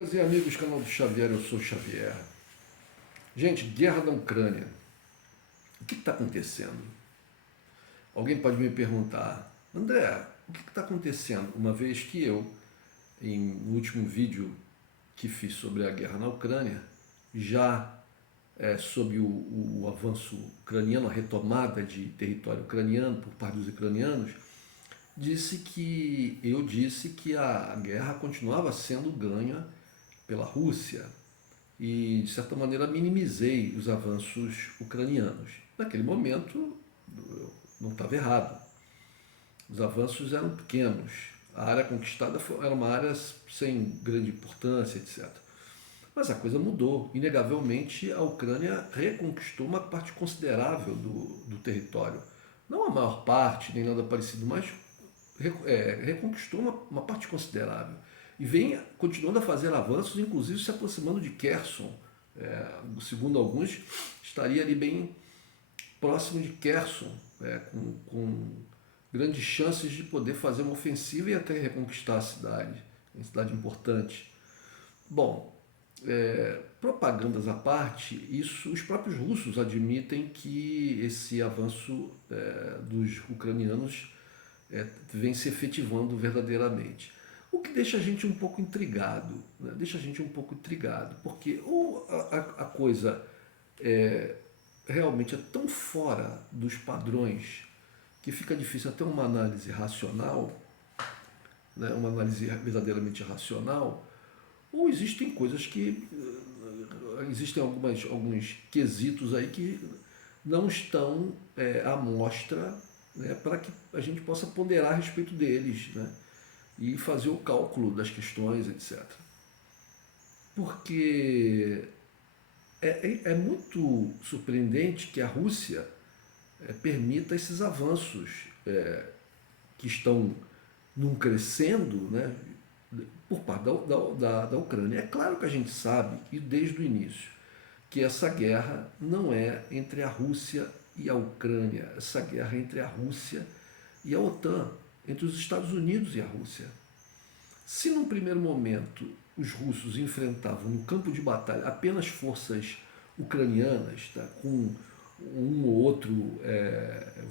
Meus amigos, canal do Xavier, eu sou o Xavier. Gente, guerra da Ucrânia. O que está acontecendo? Alguém pode me perguntar, André, o que está acontecendo? Uma vez que eu, no último vídeo que fiz sobre a guerra na Ucrânia, já sobre o avanço ucraniano, a retomada de território ucraniano por parte dos ucranianos, eu disse que a guerra continuava sendo ganha pela Rússia e, de certa maneira, minimizei os avanços ucranianos. Naquele momento, eu não estava errado. Os avanços eram pequenos. A área conquistada era uma área sem grande importância, etc. Mas a coisa mudou. Inegavelmente, a Ucrânia reconquistou uma parte considerável do território. Não a maior parte, nem nada parecido, mas reconquistou uma parte considerável. E vem continuando a fazer avanços, inclusive se aproximando de Kherson. Segundo alguns, estaria ali bem próximo de Kherson, com grandes chances de poder fazer uma ofensiva e até reconquistar a cidade, uma cidade importante. Bom, propagandas à parte, isso os próprios russos admitem que esse avanço dos ucranianos vem se efetivando verdadeiramente. O que deixa a gente um pouco intrigado, né? Deixa a gente um pouco intrigado, porque ou a coisa realmente é tão fora dos padrões que fica difícil até uma análise racional, né? Uma análise verdadeiramente racional, ou existem coisas que existem alguns quesitos aí que não estão à mostra, né, para que a gente possa ponderar a respeito deles, né, e fazer o cálculo das questões, etc. Porque é muito surpreendente que a Rússia permita esses avanços que estão num crescendo, né, por parte da Ucrânia. É claro que a gente sabe, e desde o início, que essa guerra não é entre a Rússia e a Ucrânia, essa guerra é entre a Rússia e a OTAN, entre os Estados Unidos e a Rússia. Se num primeiro momento os russos enfrentavam no campo de batalha apenas forças ucranianas, tá, com um ou outro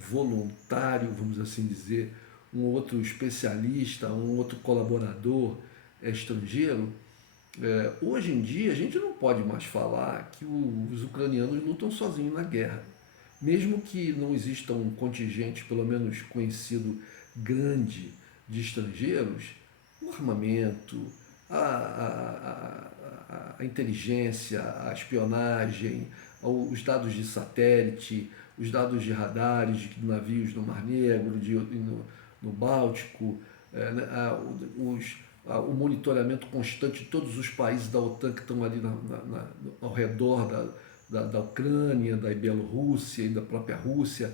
voluntário, vamos assim dizer, um outro especialista, um outro colaborador estrangeiro, hoje em dia a gente não pode mais falar que os ucranianos lutam sozinhos na guerra. Mesmo que não exista um contingente, pelo menos conhecido, grande de estrangeiros, o armamento, a inteligência, a espionagem, os dados de satélite, os dados de radares de navios no Mar Negro, no Báltico, né, o monitoramento constante de todos os países da OTAN que estão ali ao redor da Ucrânia, da Bielorrússia e da própria Rússia.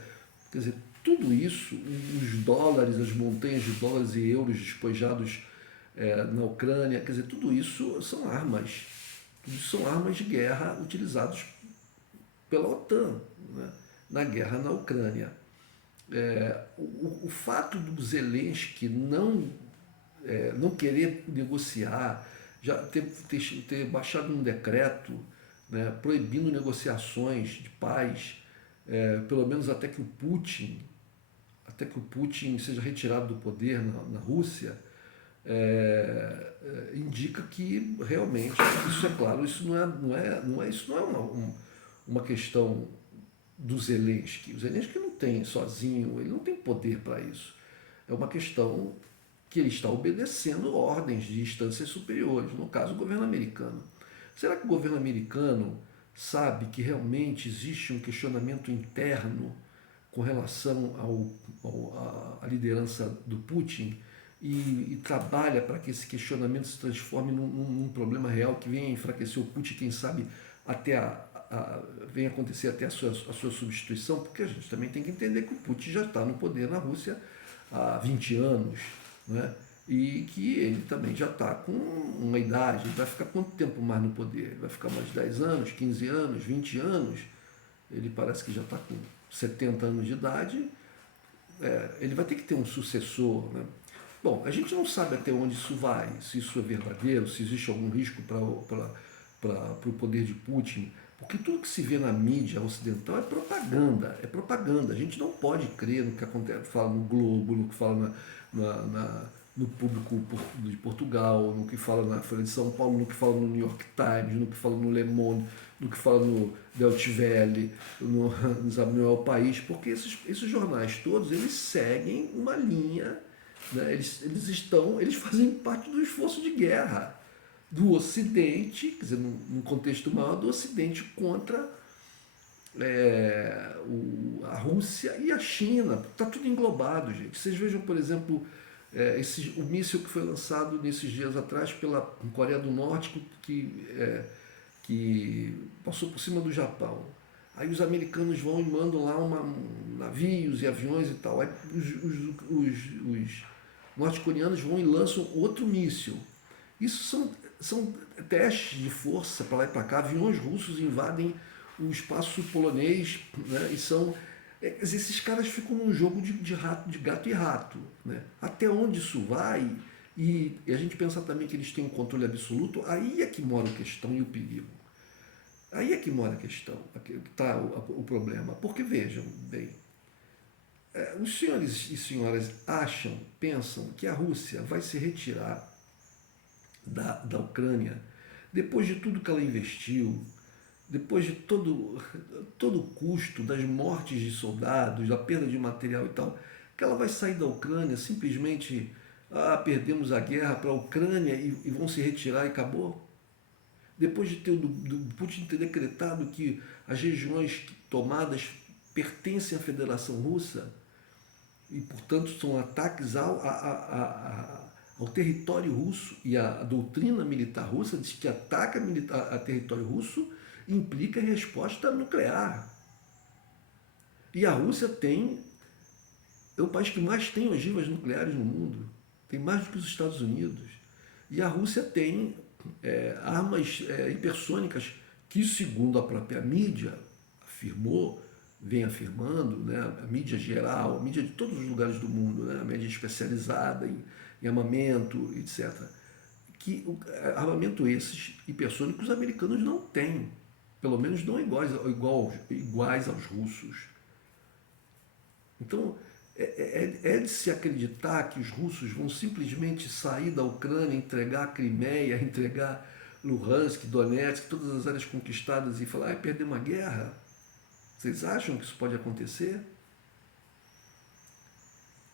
Quer dizer, tudo isso, os dólares, as montanhas de dólares e euros despejados na Ucrânia, quer dizer, tudo isso são armas. Tudo isso são armas de guerra utilizadas pela OTAN, né, na guerra na Ucrânia. O fato do Zelensky não querer negociar, já ter baixado um decreto, né, proibindo negociações de paz, pelo menos até que o Putin seja retirado do poder na Rússia, indica que realmente isso é claro, isso não é uma questão do Zelensky. O Zelensky não tem sozinho, ele não tem poder para isso. É uma questão que ele está obedecendo ordens de instâncias superiores, no caso o governo americano. Será que o governo americano sabe que realmente existe um questionamento interno com relação à liderança do Putin e trabalha para que esse questionamento se transforme num problema real que venha enfraquecer o Putin, quem sabe até venha acontecer até a sua substituição, porque a gente também tem que entender que o Putin já está no poder na Rússia há 20 anos, né? E que ele também já está com uma idade, ele vai ficar quanto tempo mais no poder? Ele vai ficar mais 10 anos, 15 anos, 20 anos? Ele parece que já está com 70 anos de idade, ele vai ter que ter um sucessor, né? Bom, a gente não sabe até onde isso vai, se isso é verdadeiro, se existe algum risco para o poder de Putin, porque tudo que se vê na mídia ocidental é propaganda, é propaganda. A gente não pode crer no que acontece, fala no Globo, no que fala no público de Portugal, no que fala na Folha de São Paulo, no que fala no New York Times, no que fala no Le Monde, no que fala no Deutsche Welle, no El País, porque esses jornais todos, eles seguem uma linha, né? Eles fazem parte do esforço de guerra do Ocidente, quer dizer, num contexto maior, do Ocidente contra a Rússia e a China. Está tudo englobado, gente. Vocês vejam, por exemplo, o míssil que foi lançado nesses dias atrás pela Coreia do Norte, que passou por cima do Japão. Aí os americanos vão e mandam lá navios e aviões e tal. Aí os norte-coreanos vão e lançam outro míssil. Isso são testes de força para lá e para cá. Aviões russos invadem o espaço polonês, né? Esses caras ficam num jogo de gato e rato, né? Até onde isso vai, e a gente pensa também que eles têm um controle absoluto, aí é que mora a questão e o perigo. Aí é que mora a questão, aqui está o problema. Porque vejam bem, os senhores e senhoras pensam que a Rússia vai se retirar da Ucrânia, depois de tudo que ela investiu, depois de todo o custo das mortes de soldados, da perda de material e tal, que ela vai sair da Ucrânia simplesmente, perdemos a guerra para a Ucrânia e vão se retirar e acabou? Depois de do Putin ter decretado que as regiões tomadas pertencem à Federação Russa e, portanto, são ataques ao território russo, e a doutrina militar russa diz que ataque a território russo implica resposta nuclear. E a Rússia é o país que mais tem ogivas nucleares no mundo, tem mais do que os Estados Unidos. E a Rússia tem armas hipersônicas que, segundo a própria mídia vem afirmando, né, a mídia geral, a mídia de todos os lugares do mundo, né, a mídia especializada em armamento, etc., que armamento esses hipersônicos americanos não têm, pelo menos não iguais aos russos. Então, é de se acreditar que os russos vão simplesmente sair da Ucrânia, entregar a Crimeia, entregar Luhansk, Donetsk, todas as áreas conquistadas e falar, perder uma guerra? Vocês acham que isso pode acontecer?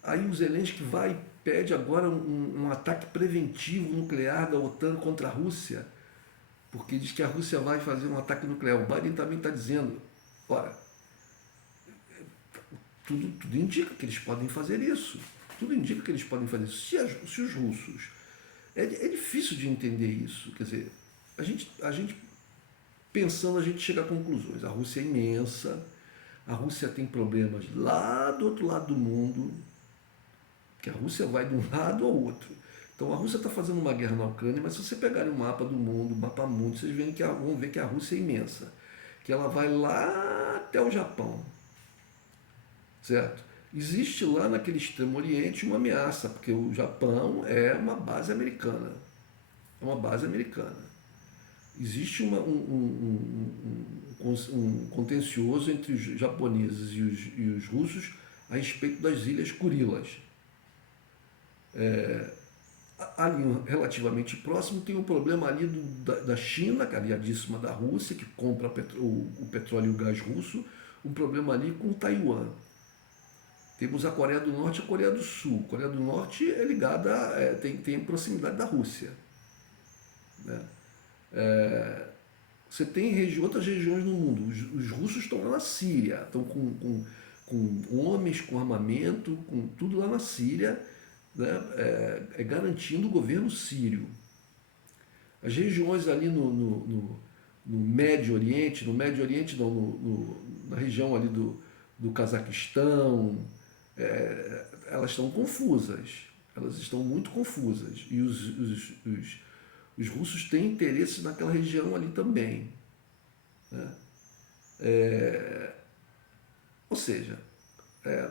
Aí o Zelensky vai e pede agora um ataque preventivo nuclear da OTAN contra a Rússia, porque diz que a Rússia vai fazer um ataque nuclear. O Biden também está dizendo, ora, tudo indica que eles podem fazer isso. Tudo indica que eles podem fazer isso. Se os russos... É difícil de entender isso. Quer dizer, a gente pensando, a gente chega a conclusões. A Rússia é imensa, a Rússia tem problemas lá do outro lado do mundo, que a Rússia vai de um lado ao outro. Então a Rússia está fazendo uma guerra na Ucrânia, mas se você pegarem o mapa do mundo, o mapa mundo, vocês vão ver que a Rússia é imensa, que ela vai lá até o Japão, certo? Existe lá naquele extremo oriente uma ameaça, porque o Japão é uma base americana. É uma base americana. Existe um contencioso entre os japoneses e os russos a respeito das Ilhas Kurilas. Ali, relativamente próximo, tem um problema ali da China, que é aliadíssima da Rússia, que compra o petróleo e o gás russo, um problema ali com Taiwan. Temos a Coreia do Norte e a Coreia do Sul. A Coreia do Norte é ligada, tem proximidade da Rússia, né? Você tem outras regiões no mundo. Os russos estão lá na Síria, estão com homens, com armamento, com tudo lá na Síria, né? Garantindo o governo sírio. As regiões ali no Médio Oriente, não, na região ali do Cazaquistão, elas estão confusas, elas estão muito confusas, e os russos têm interesse naquela região ali também, né? Ou seja, é,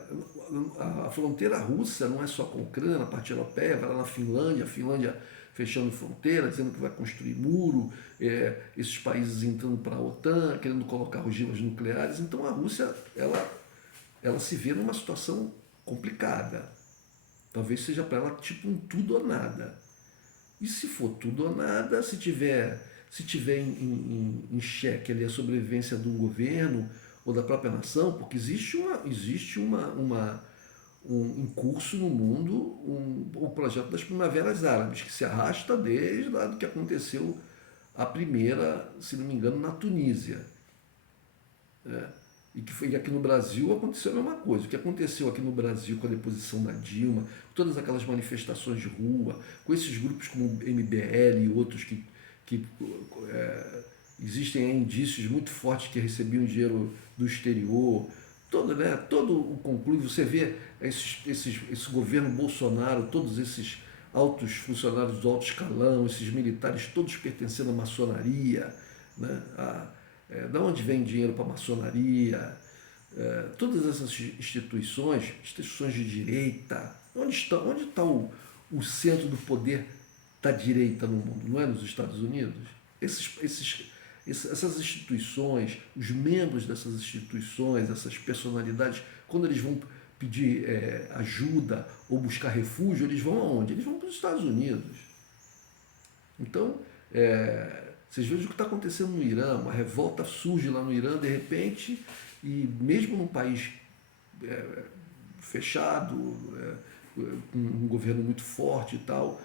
a fronteira russa não é só com a Ucrânia, a parte europeia, vai lá na Finlândia, a Finlândia fechando fronteira, dizendo que vai construir muro, esses países entrando para a OTAN, querendo colocar ogivas nucleares. Então a Rússia, ela se vê numa situação complicada. Talvez seja para ela tipo um tudo ou nada. E se for tudo ou nada, se tiver em xeque ali a sobrevivência de um governo ou da própria nação, porque existe um curso no mundo, o projeto das primaveras árabes, que se arrasta desde lá do que aconteceu a primeira, se não me engano, na Tunísia. Né? E aqui no Brasil aconteceu a mesma coisa. O que aconteceu aqui no Brasil com a deposição da Dilma, todas aquelas manifestações de rua, com esses grupos como o MBL e outros que existem indícios muito fortes que recebiam dinheiro do exterior, todo o concluído, você vê esse governo Bolsonaro, todos esses altos funcionários do alto escalão, esses militares todos pertencendo à maçonaria, né? Da onde vem dinheiro para a maçonaria, todas essas instituições de direita, onde está o centro do poder da direita no mundo? Não é nos Estados Unidos? Essas instituições, os membros dessas instituições, essas personalidades, quando eles vão pedir ajuda ou buscar refúgio, eles vão aonde? Eles vão para os Estados Unidos. Então, vocês vejam o que está acontecendo no Irã, uma revolta surge lá no Irã de repente, e mesmo num país fechado, com um governo muito forte e tal,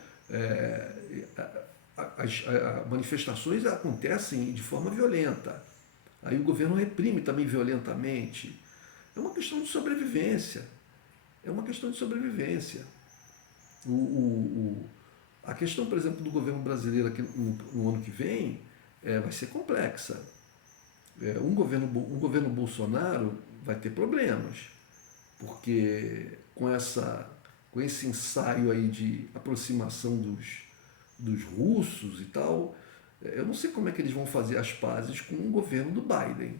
as manifestações acontecem de forma violenta. Aí o governo reprime também violentamente. É uma questão de sobrevivência. É uma questão de sobrevivência. O, o, o, a questão, por exemplo, do governo brasileiro aqui no ano que vem vai ser complexa. Um governo Bolsonaro vai ter problemas, porque com esse ensaio aí de aproximação dos russos e tal, eu não sei como é que eles vão fazer as pazes com o governo do Biden.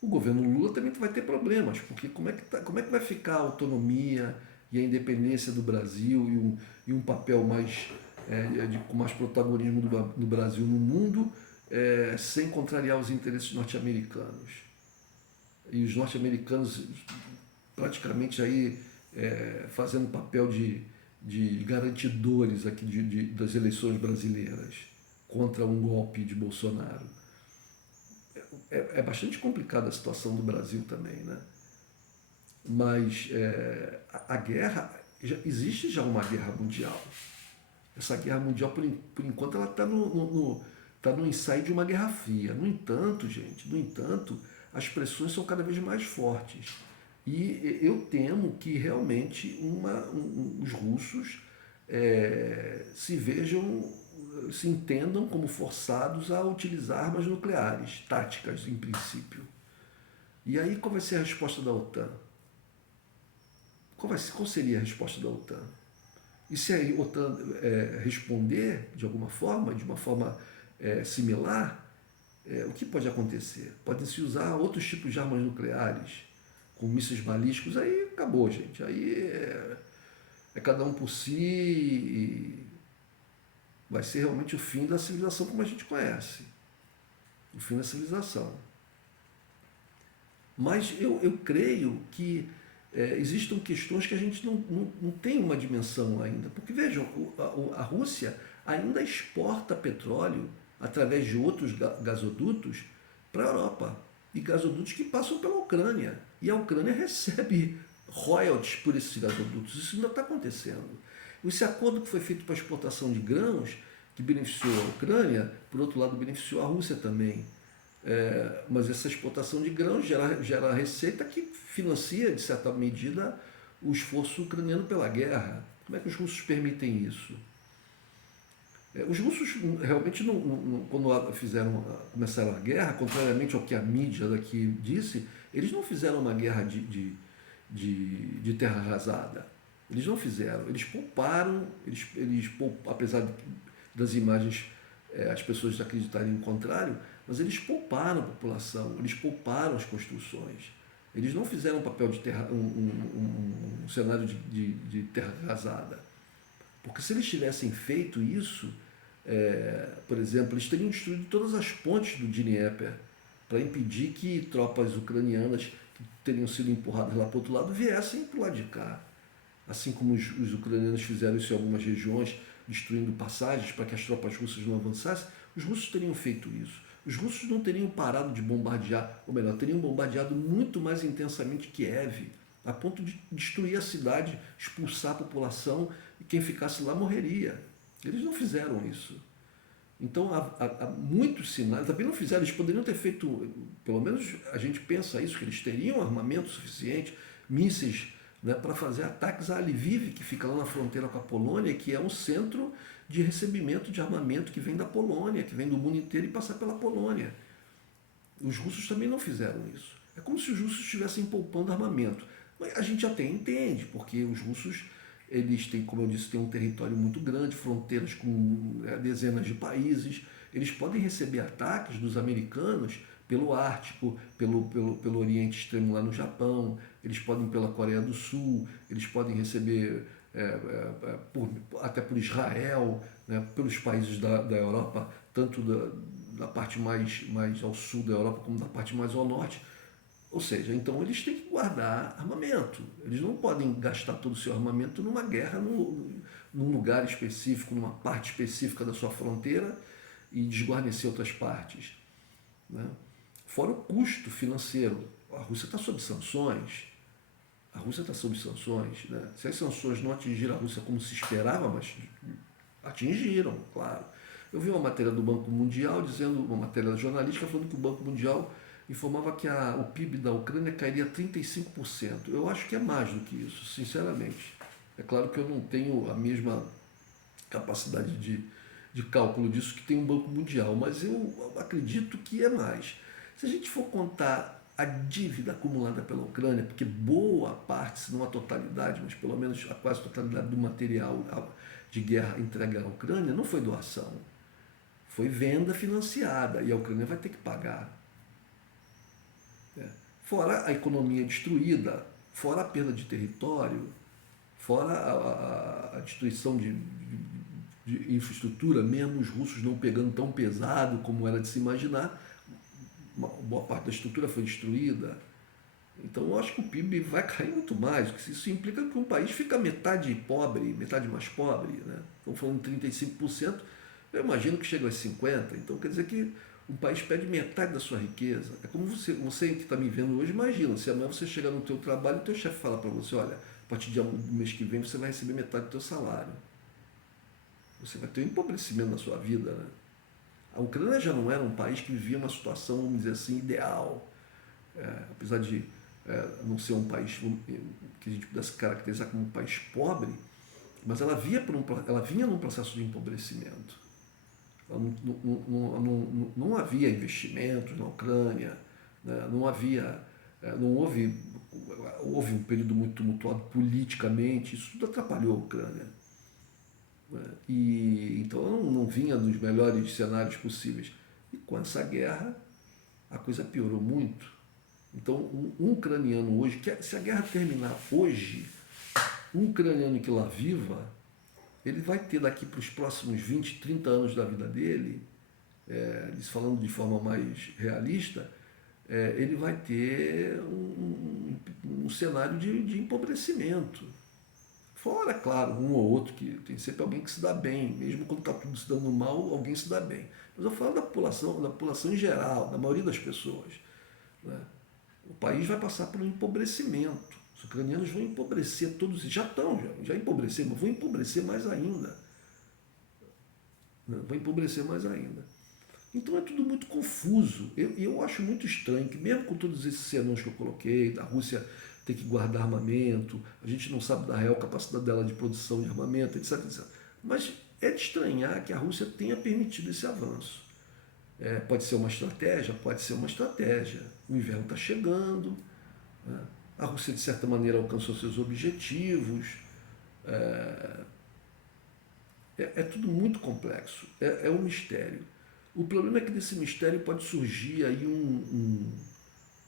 O governo Lula também vai ter problemas, porque como é que vai ficar a autonomia e a independência do Brasil e um papel com mais protagonismo do Brasil no mundo, sem contrariar os interesses norte-americanos. E os norte-americanos praticamente aí fazendo papel de garantidores aqui das eleições brasileiras contra um golpe de Bolsonaro. É bastante complicada a situação do Brasil também, né? Mas a guerra, existe já uma guerra mundial. Essa guerra mundial, por enquanto, ela está no ensaio de uma guerra fria. No entanto, gente, as pressões são cada vez mais fortes. E eu temo que realmente os russos se entendam como forçados a utilizar armas nucleares, táticas em princípio. E aí qual vai ser a resposta da OTAN? Qual seria a resposta da OTAN? E se a OTAN responder de uma forma similar, o que pode acontecer? Podem se usar outros tipos de armas nucleares, com mísseis balísticos, aí acabou, gente. Aí é cada um por si e vai ser realmente o fim da civilização como a gente conhece. O fim da civilização. Mas eu creio que existam questões que a gente não tem uma dimensão ainda. Porque vejam, a Rússia ainda exporta petróleo através de outros gasodutos para a Europa. E gasodutos que passam pela Ucrânia. E a Ucrânia recebe royalties por esses gasodutos. Isso ainda está acontecendo. Esse acordo que foi feito para a exportação de grãos, que beneficiou a Ucrânia, por outro lado beneficiou a Rússia também. Mas essa exportação de grãos gera receita que financia, de certa medida, o esforço ucraniano pela guerra. Como é que os russos permitem isso? Os russos realmente, quando começaram a guerra, contrariamente ao que a mídia daqui disse, eles não fizeram uma guerra de terra arrasada. Eles não fizeram. Eles pouparam, apesar das imagens as pessoas acreditarem no contrário, mas eles pouparam a população, eles pouparam as construções. Eles não fizeram um papel de terra, um cenário de terra arrasada. Porque se eles tivessem feito isso, por exemplo, eles teriam destruído todas as pontes do Dnieper para impedir que tropas ucranianas que teriam sido empurradas lá para o outro lado viessem para o lado de cá. Assim como os ucranianos fizeram isso em algumas regiões, destruindo passagens para que as tropas russas não avançassem, os russos teriam feito isso. Os russos não teriam parado de bombardear, ou melhor, teriam bombardeado muito mais intensamente Kiev, a ponto de destruir a cidade, expulsar a população e quem ficasse lá morreria. Eles não fizeram isso. Então há muitos sinais, também não fizeram, eles poderiam ter feito, pelo menos a gente pensa isso, que eles teriam armamento suficiente, mísseis, né, para fazer ataques a Lviv, que fica lá na fronteira com a Polônia, que é um centro de recebimento de armamento que vem da Polônia, que vem do mundo inteiro e passa pela Polônia. Os russos também não fizeram isso. É como se os russos estivessem poupando armamento. Mas a gente até entende, porque os russos, eles têm, como eu disse, têm um território muito grande, fronteiras com dezenas de países. Eles podem receber ataques dos americanos pelo Ártico, pelo Oriente Extremo lá no Japão, eles podem pela Coreia do Sul, eles podem receber até por Israel, né, pelos países da Europa, tanto da parte mais ao sul da Europa como da parte mais ao norte. Ou seja, então eles têm que guardar armamento. Eles não podem gastar todo o seu armamento numa guerra num lugar específico, numa parte específica da sua fronteira e desguarnecer outras partes, né? Fora o custo financeiro. A Rússia está sob sanções. A Rússia está sob sanções, né? Se as sanções não atingiram a Rússia como se esperava, mas atingiram, claro. Eu vi uma matéria do Banco Mundial dizendo, uma matéria jornalística falando que o Banco Mundial informava que o PIB da Ucrânia cairia 35%. Eu acho que é mais do que isso, sinceramente. É claro que eu não tenho a mesma capacidade de cálculo disso que tem o Banco Mundial, mas eu acredito que é mais. Se a gente for contar a dívida acumulada pela Ucrânia, porque boa parte, se não a totalidade, mas pelo menos a quase totalidade do material de guerra entregue à Ucrânia, não foi doação, foi venda financiada e a Ucrânia vai ter que pagar. Fora a economia destruída, fora a perda de território, fora a destruição de infraestrutura, mesmo os russos não pegando tão pesado como era de se imaginar, uma boa parte da estrutura foi destruída. Então eu acho que o PIB vai cair muito mais, porque isso implica que um país fica metade pobre, metade mais pobre, né? Estamos falando de 35%, eu imagino que chega a 50%, então quer dizer que um país perde metade da sua riqueza. É como você que está me vendo hoje, imagina, se amanhã você chegar no teu trabalho e o teu chefe fala para você, olha, a partir do mês que vem você vai receber metade do teu salário. Você vai ter um empobrecimento na sua vida, né? A Ucrânia já não era um país que vivia uma situação, vamos dizer assim, ideal. Apesar de não ser um país que a gente pudesse caracterizar como um país pobre, mas ela vinha num processo de empobrecimento. Não havia investimentos na Ucrânia, né? Não houve um período muito tumultuado politicamente, isso tudo atrapalhou a Ucrânia, né? E então não vinha dos melhores cenários possíveis. E com essa guerra a coisa piorou muito. Então um ucraniano hoje, se a guerra terminar hoje, um ucraniano que lá viva, ele vai ter daqui para os próximos 20, 30 anos da vida dele, falando de forma mais realista, ele vai ter um cenário de empobrecimento. Fora, claro, um ou outro, que tem sempre alguém que se dá bem, mesmo quando está tudo se dando mal, alguém se dá bem. Mas eu falo da população em geral, da maioria das pessoas, né? O país vai passar por um empobrecimento. Os ucranianos vão empobrecer todos, já empobreceram, mas vão empobrecer mais ainda. Né? Vão empobrecer mais ainda. Então é tudo muito confuso. Eu acho muito estranho que, mesmo com todos esses cenários que eu coloquei, da Rússia ter que guardar armamento, a gente não sabe da real capacidade dela de produção de armamento, etc, etc. Mas é de estranhar que a Rússia tenha permitido esse avanço. Pode ser uma estratégia? Pode ser uma estratégia. O inverno está chegando, né? A Rússia, de certa maneira, alcançou seus objetivos. É tudo muito complexo. Um mistério. O problema é que desse mistério pode surgir aí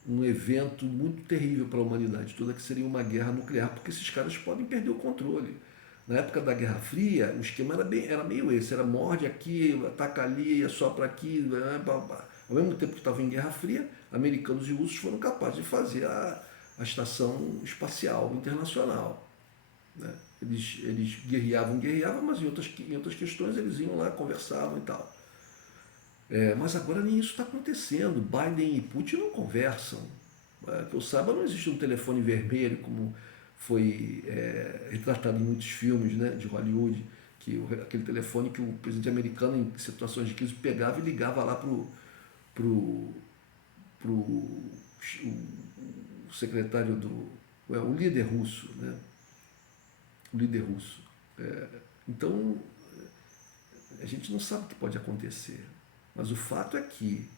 um evento muito terrível para a humanidade toda, que seria uma guerra nuclear, porque esses caras podem perder o controle. Na época da Guerra Fria, o esquema era meio esse, era morde aqui, ataca ali, assopra aqui, blá, blá. Ao mesmo tempo que estava em Guerra Fria, americanos e russos foram capazes de fazer a estação espacial internacional. Né? Eles guerreavam, mas em outras questões eles iam lá, conversavam e tal. Mas agora nem isso está acontecendo. Biden e Putin não conversam. Que eu saiba, não existe um telefone vermelho, como foi retratado em muitos filmes, né, de Hollywood, aquele telefone que o presidente americano, em situações de crise, pegava e ligava lá pro, pro o secretário o líder russo, né? O líder russo. Então, a gente não sabe o que pode acontecer. Mas o fato é que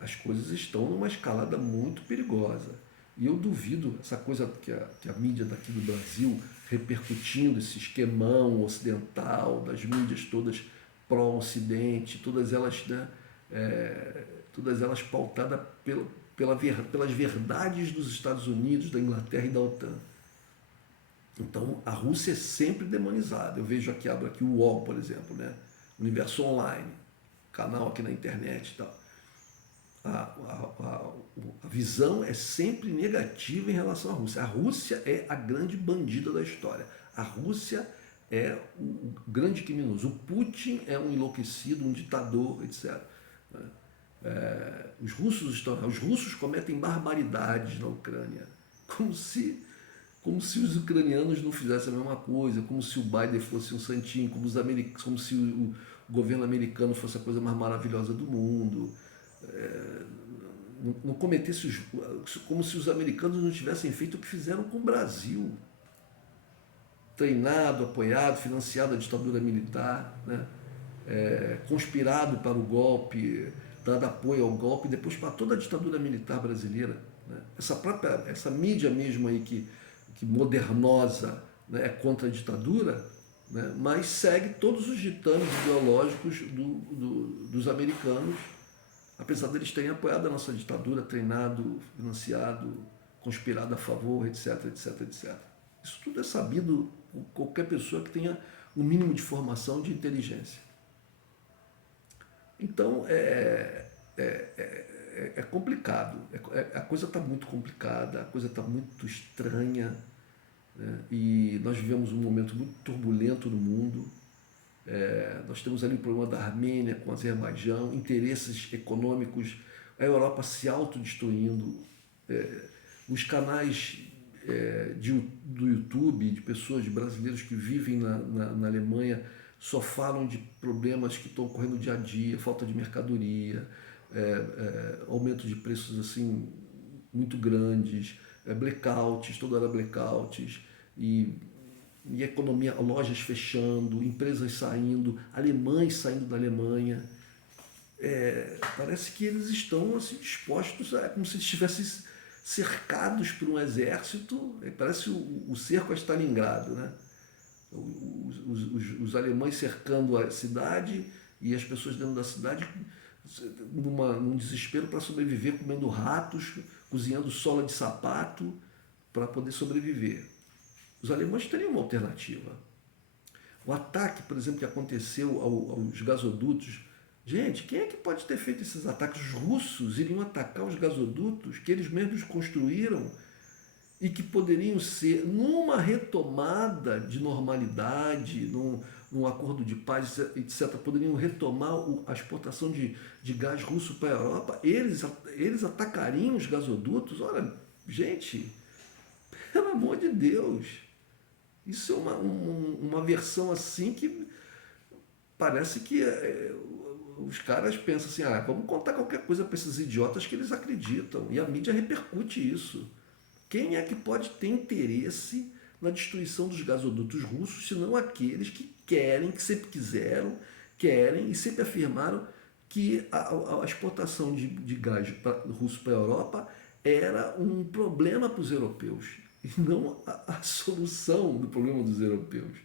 as coisas estão numa escalada muito perigosa. E eu duvido essa coisa que a mídia daqui do Brasil repercutindo esse esquemão ocidental, das mídias todas pró-ocidente, né, todas elas pautadas pelas verdades dos Estados Unidos, da Inglaterra e da OTAN. Então a Rússia é sempre demonizada. Eu vejo aqui, abro aqui o UOL, por exemplo, né? Universo Online, canal aqui na internet e tal. A visão é sempre negativa em relação à Rússia. A Rússia é a grande bandida da história. A Rússia é o grande criminoso. O Putin é um enlouquecido, um ditador, etc. Os russos cometem barbaridades na Ucrânia, como se os ucranianos não fizessem a mesma coisa, como se o Biden fosse um santinho, como se o governo americano fosse a coisa mais maravilhosa do mundo. Não cometesse como se os americanos não tivessem feito o que fizeram com o Brasil. Treinado, apoiado, financiado a ditadura militar, né? Conspirado para o golpe, dado apoio ao golpe, e depois para toda a ditadura militar brasileira. Né? Essa mídia mesmo aí que modernosa, né, é contra a ditadura, né, mas segue todos os ditames ideológicos dos americanos, apesar deles terem apoiado a nossa ditadura, treinado, financiado, conspirado a favor, etc, etc, etc. Isso tudo é sabido por qualquer pessoa que tenha um mínimo de formação, de inteligência. Então, é complicado, a coisa está muito complicada, a coisa está muito estranha, né? E nós vivemos um momento muito turbulento no mundo. Nós temos ali o problema da Armênia com o Azerbaijão, interesses econômicos, a Europa se autodestruindo, os canais do YouTube, de pessoas, de brasileiros que vivem na Alemanha, só falam de problemas que estão ocorrendo dia a dia, falta de mercadoria, aumento de preços assim muito grandes, blackouts, toda hora blackouts, e economia, lojas fechando, empresas saindo, alemães saindo da Alemanha. Parece que eles estão assim, dispostos como se estivessem cercados por um exército, parece o cerco a Stalingrado, né? Alemães cercando a cidade e as pessoas dentro da cidade num desespero para sobreviver, comendo ratos, cozinhando sola de sapato para poder sobreviver. Os alemães teriam uma alternativa. O ataque, por exemplo, que aconteceu aos gasodutos. Gente, quem é que pode ter feito esses ataques? Os russos iriam atacar os gasodutos que eles mesmos construíram e que poderiam ser, numa retomada de normalidade, num acordo de paz, etc., poderiam retomar a exportação de gás russo para a Europa. Eles atacariam os gasodutos? Olha, gente, pelo amor de Deus, isso é uma versão assim que parece que os caras pensam assim, vamos contar qualquer coisa para esses idiotas que eles acreditam. E a mídia repercute isso. Quem é que pode ter interesse na destruição dos gasodutos russos, se não aqueles que querem, que sempre querem e sempre afirmaram que a exportação de gás russo para a Europa era um problema para os europeus e não a solução do problema dos europeus.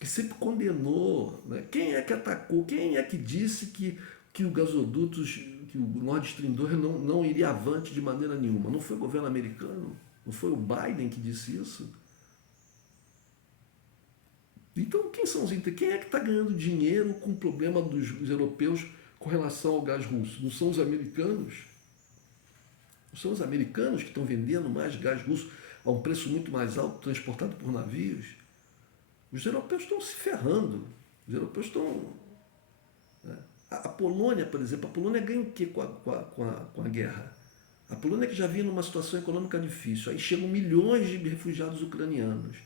Que sempre condenou, né? Quem é que atacou? Quem é que disse que que o gasodutos, que o Nord Stream 2 não iria avante de maneira nenhuma. Não foi o governo americano, não foi o Biden que disse isso. Então, quem é que está ganhando dinheiro com o problema dos europeus com relação ao gás russo? Não são os americanos? Não são os americanos que estão vendendo mais gás russo a um preço muito mais alto, transportado por navios? Os europeus estão se ferrando. Os europeus estão... Né? A Polônia, por exemplo, a Polônia ganha o quê com a guerra? A Polônia que já vinha numa situação econômica difícil. Aí chegam milhões de refugiados ucranianos.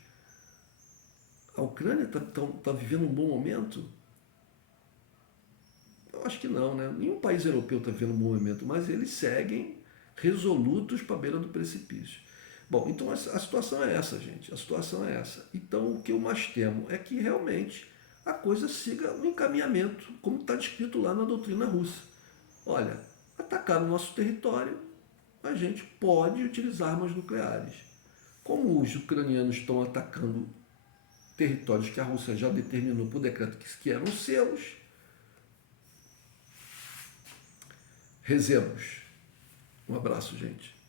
A Ucrânia está vivendo um bom momento? Eu acho que não, né? Nenhum país europeu está vivendo um bom momento, mas eles seguem resolutos para a beira do precipício. Bom, então a situação é essa, gente. A situação é essa. Então o que eu mais temo é que realmente a coisa siga no encaminhamento, como está descrito lá na doutrina russa. Olha, atacar o nosso território, a gente pode utilizar armas nucleares. Como os ucranianos estão atacando territórios que a Rússia já determinou por decreto que eram seus, rezemos. Um abraço, gente.